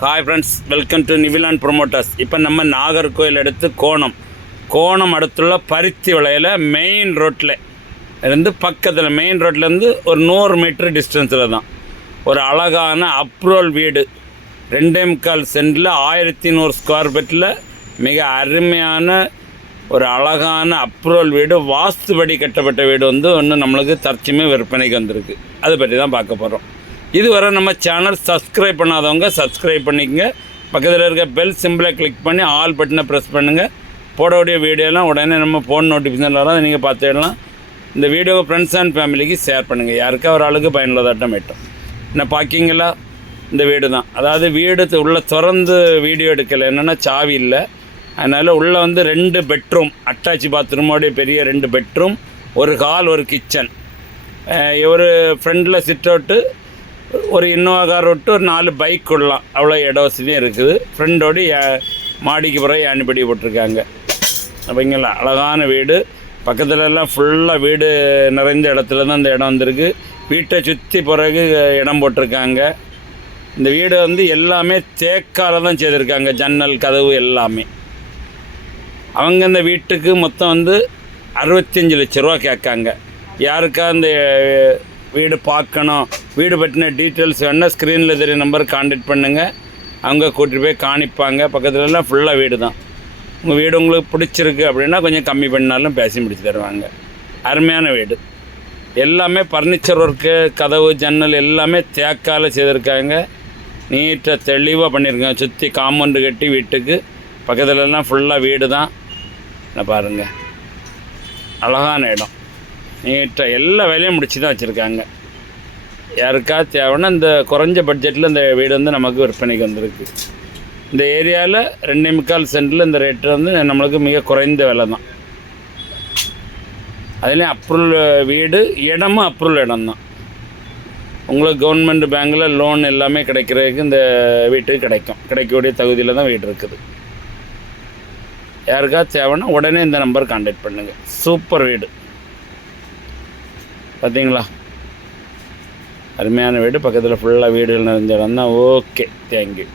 Hi friends, welcome to Nivilan promoters. இப்போ நம்ம நாகர்கோயில் அடுத்து கோணம் அடுத்துள்ள பருத்தி விலையில் மெயின் ரோட்டில் இருந்து பக்கத்தில் மெயின் ரோட்லேருந்து ஒரு 100 மீட்டர் டிஸ்டன்ஸில் தான் ஒரு அழகான அப்ரூவல் வீடு 2.25 சென்டில் 1100 ஸ்கொயர் ஃபீட்டில் மிக அருமையான ஒரு அழகான அப்ரூவல் வீடு, வாஸ்துபடி கட்டப்பட்ட வீடு ஒன்று நம்மளுக்கு தற்சமயம் விற்பனைக்கு வந்திருக்கு. அதை பற்றி தான் பார்க்க போகிறோம். இதுவரை நம்ம சேனல் சப்ஸ்கிரைப் பண்ணாதவங்க சப்ஸ்கிரைப் பண்ணிக்கங்க. பக்கத்தில் இருக்க பெல் சிம்பிளை கிளிக் பண்ணி ஆல் பட்டனை ப்ரெஸ் பண்ணுங்கள். போடக்கூடிய வீடியோலாம் உடனே நம்ம ஃபோன் நோட்டிஃபிகேஷன் வராது, நீங்கள் பார்த்துடலாம். இந்த வீடியோவை ஃப்ரெண்ட்ஸ் அண்ட் ஃபேமிலிக்கு ஷேர் பண்ணுங்கள். யாருக்கா ஒரு ஆளுக்கு பயனுள்ளதாட்டம் எட்டும். என்ன பார்க்கிங்களா, இந்த வீடு தான். அதாவது வீடு உள்ளே திறந்து வீடியோ எடுக்கலை, என்னென்னா சாவி இல்லை. அதனால் உள்ளே 2 பெட்ரூம், அட்டாச் பாத்ரூமோடைய பெரிய 2 பெட்ரூம், ஒரு ஹால், ஒரு கிச்சன், ஒரு ஃப்ரண்டில் சிட் அவுட்டு, ஒரு இன்னோவா கார் விட்டு ஒரு 4 பைக் விடலாம், அவ்வளோ இட வசதியும் இருக்குது. ஃப்ரெண்டோடு மாடிக்கு பிறகு ஏணிப்படி போட்டிருக்காங்க. அப்படிங்களா, அழகான வீடு. பக்கத்துலலாம் ஃபுல்லாக வீடு நிறைந்த இடத்துல தான் இந்த இடம் வந்திருக்கு. வீட்டை சுற்றி பிறகு இடம் போட்டிருக்காங்க. இந்த வீடு எல்லாமே தேக்கால தான் செய்திருக்காங்க, ஜன்னல் கதவு எல்லாமே. அவங்க இந்த வீட்டுக்கு மொத்தம் 65 லட்ச ரூபா கேட்காங்க. யாருக்கா இந்த வீடு பார்க்கணும், வீடு பற்றின டீட்டெயில்ஸ் வேணால் ஸ்க்ரீனில் தெரிய நம்பருக்கு கான்டாக்ட் பண்ணுங்கள். அவங்க கூட்டிகிட்டு போய் காணிப்பாங்க. பக்கத்துலலாம் ஃபுல்லாக வீடு தான். உங்கள் வீடு உங்களுக்கு பிடிச்சிருக்கு அப்படின்னா கொஞ்சம் கம்மி பண்ணாலும் பேசி முடிச்சு தருவாங்க. அருமையான வீடு. எல்லாமே ஃபர்னிச்சர் ஒர்க்கு, கதவு ஜன்னல் எல்லாமே தேக்கால் செய்திருக்காங்க. நீட்டாக தெளிவாக பண்ணியிருக்காங்க. சுற்றி காம்பவுண்டு கட்டி வீட்டுக்கு பக்கத்துலலாம் ஃபுல்லாக வீடு தான். பாருங்கள், அழகான இடம். நீட்டாக எல்லா வேலையும் முடிச்சு தான் வச்சுருக்காங்க. யாருக்கா தேவைன்னா இந்த குறைஞ்ச பட்ஜெட்டில் இந்த வீடு நமக்கு விற்பனைக்கு வந்திருக்கு. இந்த ஏரியாவில் 2.25 சென்டில் இந்த ரேட்டு நம்மளுக்கு மிக குறைந்த விலை தான். அதுலேயும் அப்ரூவல் வீடு, இடமும் அப்ரூவல் இடம் தான். உங்களுக்கு கவர்மெண்ட் பேங்கில் லோன் எல்லாமே கிடைக்கிறதுக்கு இந்த வீட்டுக்கு கிடைக்கக்கூடிய தகுதியில் தான் வீடு இருக்குது. யாருக்கா தேவைன்னா உடனே இந்த நம்பர் கான்டாக்ட் பண்ணுங்கள். சூப்பர் வீடு பார்த்தீங்களா, அருமையான வீடு. பக்கத்தில் ஃபுல்லாக வீடுகள் நிறைஞ்ச இடம் தான். Okay, thank you.